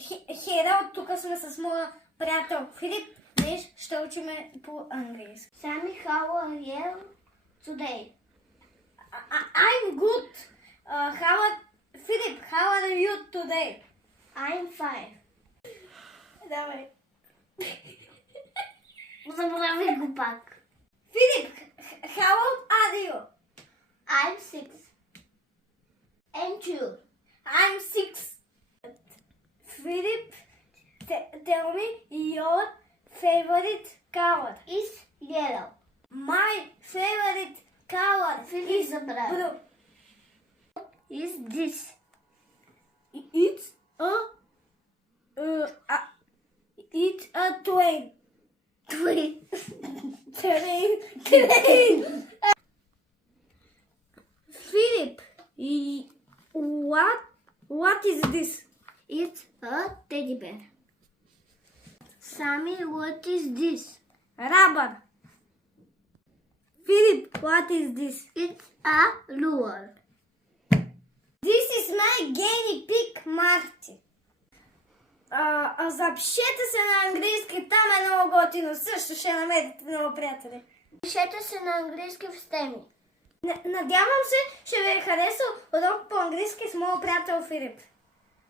Хера, тук сме с моя приятел Филип. Днес ще учиме по английски. Sammy, how are you today? I'm good. Philip, how are you today? I'm fine. Давай. Забрави го пак. Philip, how old are you? I'm 6. And you? I'm 6. Philip, tell me your favorite color. Is yellow. My favorite color Philip is забрави. blue. Is this? It's a train. Twin. Train. Philip, what is this? It's a teddy bear. Sammy, what is this? Rubber. Philip, what is this? It's a ruler. This is my guinea pig Marty. Запишете се на английски, там е много готино. Също ще намерите много приятели. Пишете се на английски в стеми. Надявам се, ще ви е харесал урок по английски с моят приятел Филип.